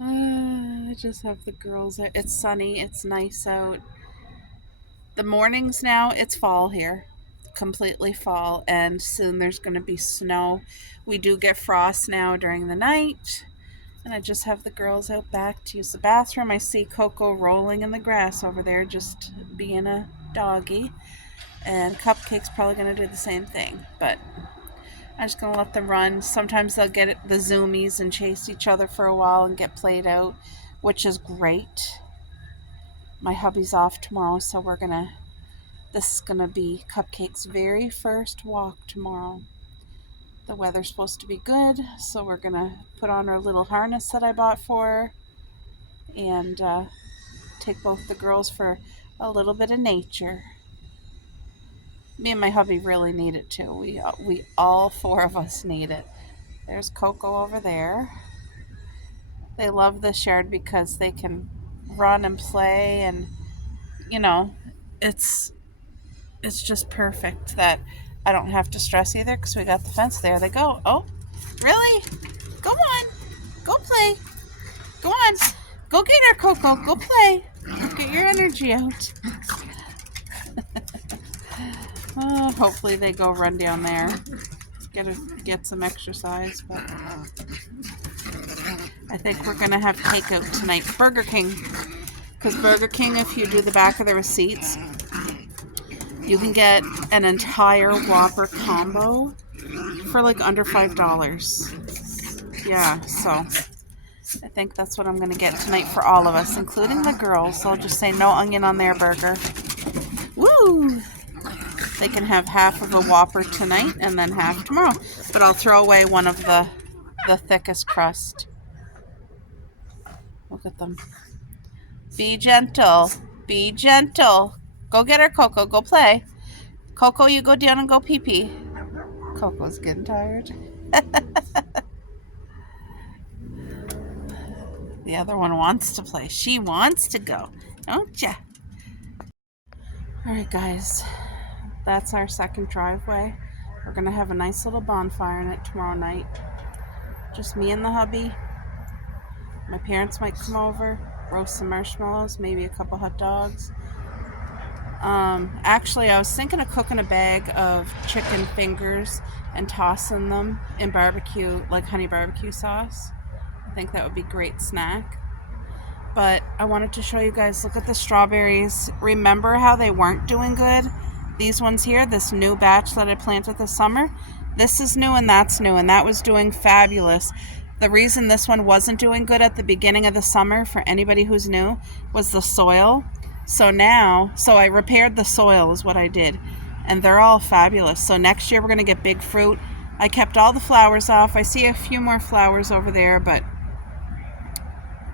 I just have the girls. It's sunny. It's nice out. The mornings now, it's fall here. Completely fall. And soon there's going to be snow. We do get frost now during the night. And I just have the girls out back to use the bathroom. I see Coco rolling in the grass over there, just being a doggy. And Cupcake's probably going to do the same thing. But I'm just going to let them run. Sometimes they'll get the zoomies and chase each other for a while and get played out, which is great. My hubby's off tomorrow, so this is going to be Cupcake's very first walk tomorrow. The weather's supposed to be good, so we're going to put on our little harness that I bought for her and take both the girls for a little bit of nature. Me and my hubby really need it too. We all four of us need it. There's Coco over there. They love this yard because they can run and play, and it's just perfect that I don't have to stress either because we got the fence. There they go. Oh, really? Go on. Go play. Go on. Go get her, Coco. Go play. Get your energy out. Hopefully they go run down there. Get some exercise. But I think we're going to have takeout tonight. Burger King. Because Burger King, if you do the back of the receipts, you can get an entire Whopper combo for like under $5. Yeah, so I think that's what I'm going to get tonight for all of us, including the girls. So I'll just say no onion on their burger. Woo! They can have half of a Whopper tonight and then half tomorrow. But I'll throw away one of the thickest crust. Look at them. Be gentle. Be gentle. Go get her, Coco. Go play. Coco, you go down and go pee-pee. Coco's getting tired. The other one wants to play. She wants to go. Don't ya? Alright, guys. That's our second driveway. We're going to have a nice little bonfire in it tomorrow night. Just me and the hubby. My parents might come over, roast some marshmallows, maybe a couple hot dogs. Actually, I was thinking of cooking a bag of chicken fingers and tossing them in barbecue, like honey barbecue sauce. I think that would be a great snack. But I wanted to show you guys, look at the strawberries. Remember how they weren't doing good? These ones here, this new batch that I planted this summer, this is new and that's new, and that was doing fabulous. The reason this one wasn't doing good at the beginning of the summer, for anybody who's new, was the soil. So I repaired the soil is what I did, and they're all fabulous. So next year we're going to get big fruit. I kept all the flowers off. I see a few more flowers over there, but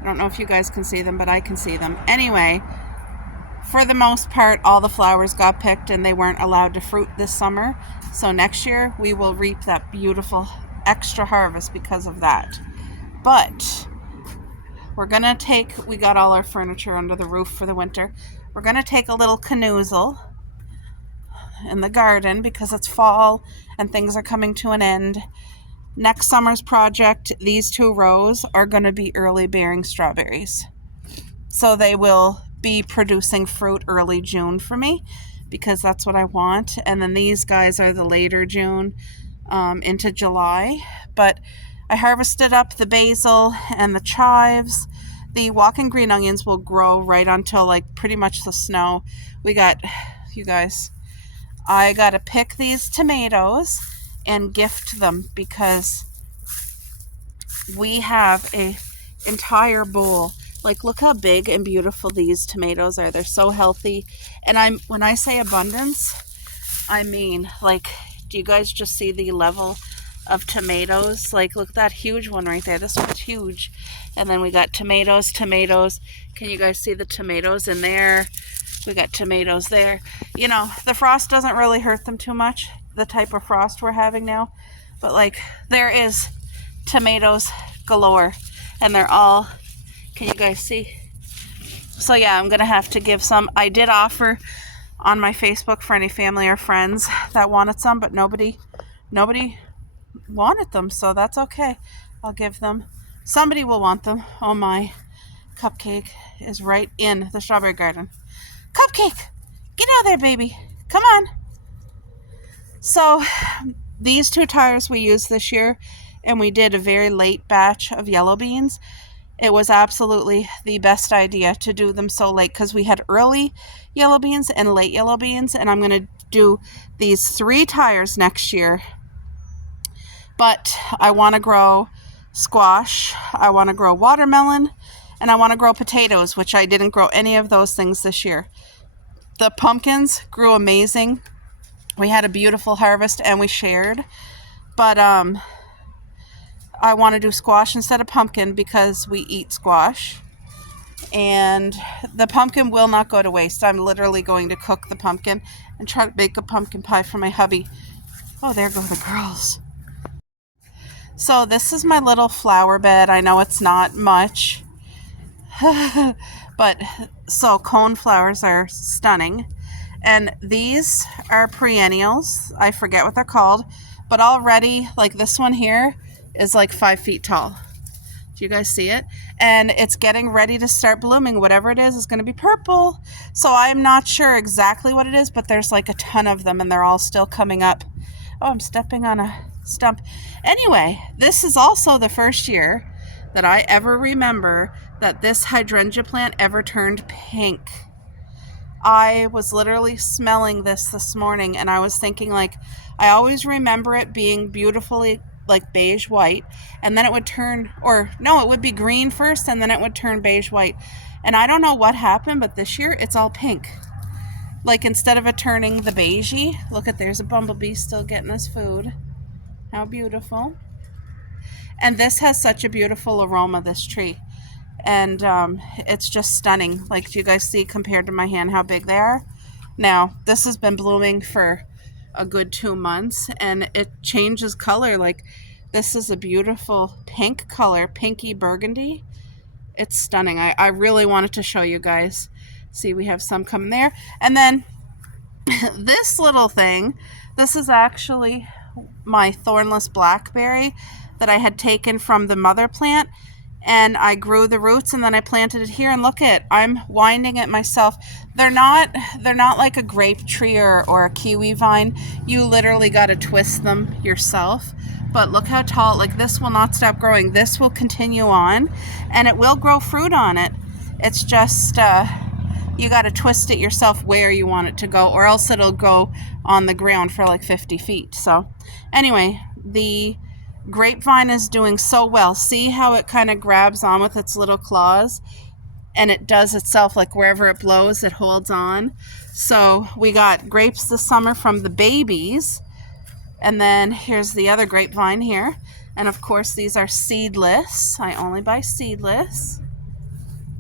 I don't know if you guys can see them, but I can see them. Anyway, for the most part, all the flowers got picked and they weren't allowed to fruit this summer. So next year we will reap that beautiful extra harvest because of that. But we got all our furniture under the roof for the winter. We're going to take a little canoozle in the garden because it's fall and things are coming to an end. Next summer's project, these 2 rows are going to be early bearing strawberries. So they will be producing fruit early June for me because that's what I want. And then these guys are the later June into July. But I harvested up the basil and the chives. The walking green onions will grow right until like pretty much the snow. You guys, I got to pick these tomatoes and gift them because we have a entire bowl. Like, look how big and beautiful these tomatoes are. They're so healthy. And when I say abundance, I mean, like, do you guys just see the level of tomatoes? Like, look at that huge one right there. This one's huge. And then we got tomatoes. Can you guys see the tomatoes in there? We got tomatoes there. The frost doesn't really hurt them too much, the type of frost we're having now. But, like, there is tomatoes galore. And they're all... Can you guys see? So yeah, I'm going to have to give some. I did offer on my Facebook for any family or friends that wanted some, but nobody nobody wanted them, so that's okay. I'll give them. Somebody will want them. Oh my, Cupcake is right in the strawberry garden. Cupcake, get out there, baby. Come on. So these 2 tires we used this year, and we did a very late batch of yellow beans. It was absolutely the best idea to do them so late because we had early yellow beans and late yellow beans, and I'm going to do these 3 tires next year. But I want to grow squash, I want to grow watermelon, and I want to grow potatoes, which I didn't grow any of those things this year. The pumpkins grew amazing. We had a beautiful harvest and we shared. But I want to do squash instead of pumpkin because we eat squash. And the pumpkin will not go to waste. I'm literally going to cook the pumpkin and try to make a pumpkin pie for my hubby. Oh, there go the girls. So this is my little flower bed. I know it's not much. But so cone flowers are stunning. And these are perennials. I forget what they're called. But already, like this one here is like 5 feet tall. Do you guys see it? And it's getting ready to start blooming. Whatever it is going to be purple. So I'm not sure exactly what it is, but there's like a ton of them and they're all still coming up. Oh, I'm stepping on a stump. Anyway, this is also the first year that I ever remember that this hydrangea plant ever turned pink. I was literally smelling this morning and I was thinking, like, I always remember it being beautifully like beige white, and then it would turn, or no, it would be green first and then it would turn beige white. And I don't know what happened, but this year it's all pink. Like, instead of it turning the beigey, look at, there's a bumblebee still getting us food. How beautiful. And this has such a beautiful aroma, this tree. And it's just stunning. Like, do you guys see compared to my hand how big they are? Now, this has been blooming for a good 2 months and it changes color. Like, this is a beautiful pink color, pinky burgundy. It's stunning. I really wanted to show you guys. See, we have some coming there. And then this little thing, this is actually my thornless blackberry that I had taken from the mother plant, and I grew the roots and then I planted it here, and look at, I'm winding it myself. They're not like a grape tree or a kiwi vine. You literally got to twist them yourself. But look how tall, like this will not stop growing. This will continue on and it will grow fruit on it. It's just you got to twist it yourself where you want it to go, or else it'll go on the ground for like 50 feet. So anyway, the grapevine is doing so well. See how it kind of grabs on with its little claws, and it does itself, like wherever it blows, it holds on. So we got grapes this summer from the babies, and then here's the other grapevine here. And of course, these are seedless. I only buy seedless.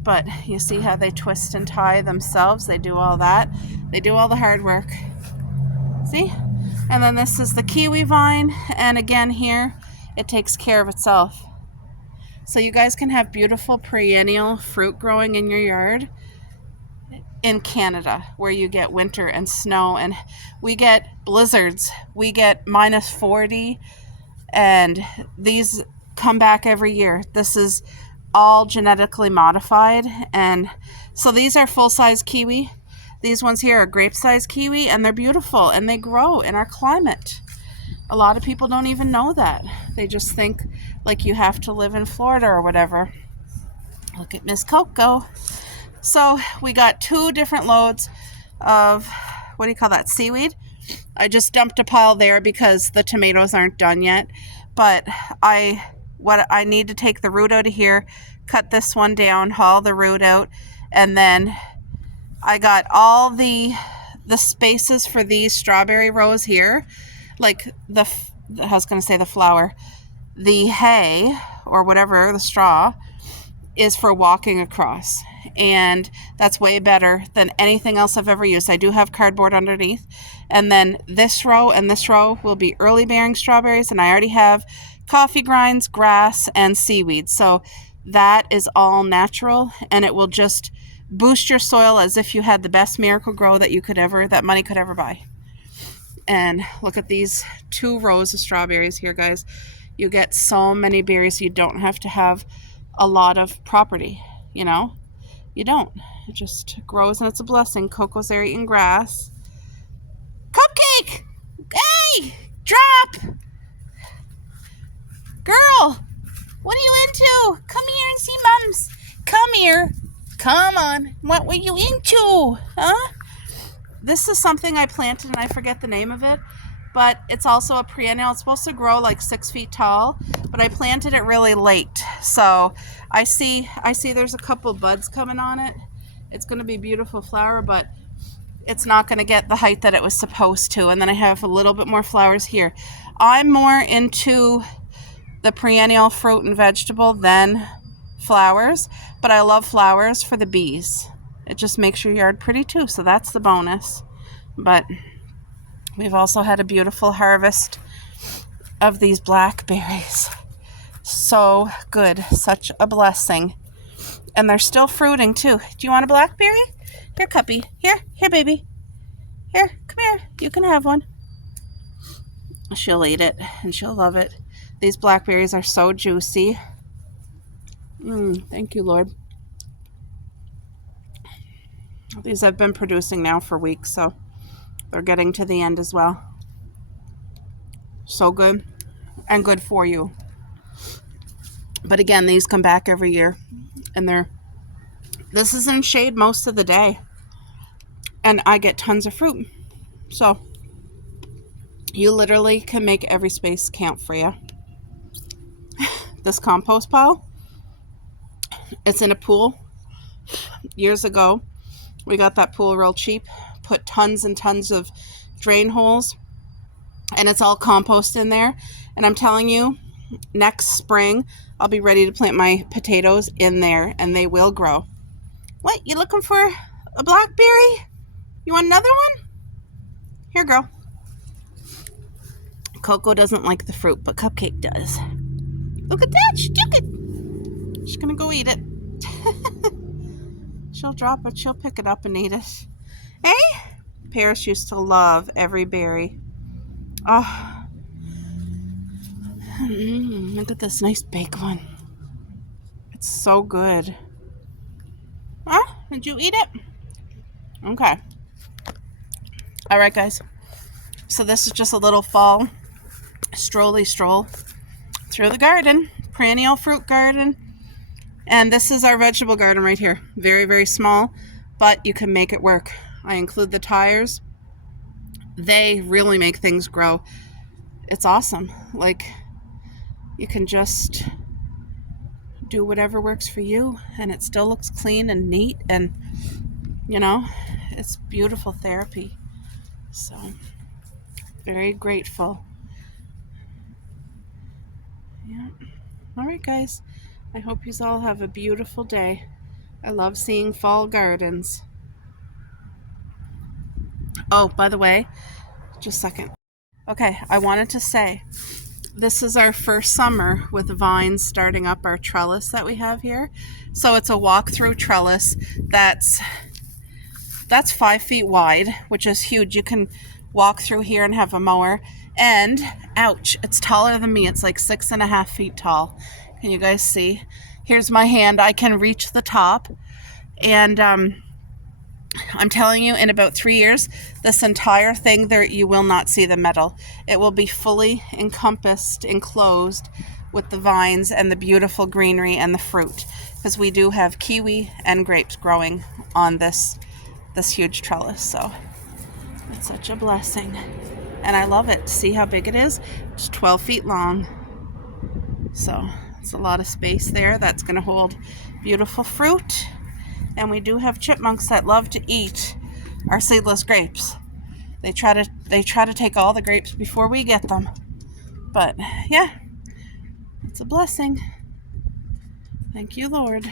But you see how they twist and tie themselves. They do all that. They do all the hard work. See? And then this is the kiwi vine. And again here, it takes care of itself. So you guys can have beautiful perennial fruit growing in your yard in Canada, where you get winter and snow. And we get blizzards. We get -40. And these come back every year. This is all genetically modified, and so these are full-size kiwi. These ones here are grape-sized kiwi, and they're beautiful and they grow in our climate. A lot of people don't even know that. They just think like you have to live in Florida or whatever. Look at Miss Coco. So we got 2 different loads of, what do you call that, seaweed. I just dumped a pile there because the tomatoes aren't done yet, but I need to take the root out of here, cut this one down, haul the root out, and then I got all the spaces for these strawberry rows here, like I was going to say the flower, the hay or whatever, the straw is for walking across, and that's way better than anything else I've ever used. I do have cardboard underneath, and then this row and this row will be early bearing strawberries, and I already have coffee grinds, grass, and seaweed. So that is all natural, and it will just boost your soil as if you had the best Miracle Grow that money could ever buy. And look at these 2 rows of strawberries here, guys. You get so many berries, you don't have to have a lot of property, you know? You don't. It just grows and it's a blessing. Coco's there eating grass. Cupcake! Hey! Drop! Girl! What are you into? Come here and see Mums. Come here. Come on. What were you into? Huh? This is something I planted and I forget the name of it, but it's also a perennial. It's supposed to grow like 6 feet tall, but I planted it really late. So I see there's a couple buds coming on it. It's going to be a beautiful flower, but it's not going to get the height that it was supposed to. And then I have a little bit more flowers here. I'm more into the perennial fruit and vegetable than flowers, but I love flowers for the bees. It just makes your yard pretty too, so that's the bonus. But we've also had a beautiful harvest of these blackberries. So good, such a blessing. And they're still fruiting too. Do you want a blackberry? Here, Cuppy. Here, baby. Here, come here. You can have one. She'll eat it and she'll love it. These blackberries are so juicy. Thank you, Lord. These have been producing now for weeks, so they're getting to the end as well. So good and good for you. But again, these come back every year, and this is in shade most of the day, and I get tons of fruit. So you literally can make every space count for you. This compost pile, it's in a pool. Years ago, we got that pool real cheap, put tons and tons of drain holes, and it's all compost in there. And I'm telling you, next spring, I'll be ready to plant my potatoes in there, and they will grow. What, you looking for a blackberry? You want another one? Here, girl. Coco doesn't like the fruit, but Cupcake does. Look at that, she took it. She's gonna go eat it. She'll drop it, she'll pick it up and eat it. Hey? Paris used to love every berry. Oh. Look at this nice big one. It's so good. Huh? Did you eat it? Okay. All right, guys. So this is just a little fall stroll through the garden. Perennial fruit garden. And this is our vegetable garden right here. Very, very small, but you can make it work. I include the tires. They really make things grow. It's awesome. Like, you can just do whatever works for you, and it still looks clean and neat, and, you know, it's beautiful therapy. So, very grateful. Yeah. All right, guys. I hope you all have a beautiful day. I love seeing fall gardens. Oh, by the way, just a second. Okay, I wanted to say, this is our first summer with vines starting up our trellis that we have here. So it's a walk-through trellis that's 5 feet wide, which is huge. You can walk through here and have a mower. And, ouch, it's taller than me. It's like 6.5 feet tall. Can you guys see? Here's my hand. I can reach the top. And I'm telling you, in about 3 years, this entire thing there, you will not see the metal. It will be fully encompassed, enclosed with the vines and the beautiful greenery and the fruit. Because we do have kiwi and grapes growing on this huge trellis. So it's such a blessing. And I love it. See how big it is? It's 12 feet long. So it's a lot of space there. That's going to hold beautiful fruit. And we do have chipmunks that love to eat our seedless grapes. They try to take all the grapes before we get them. But yeah, it's a blessing. Thank you, Lord.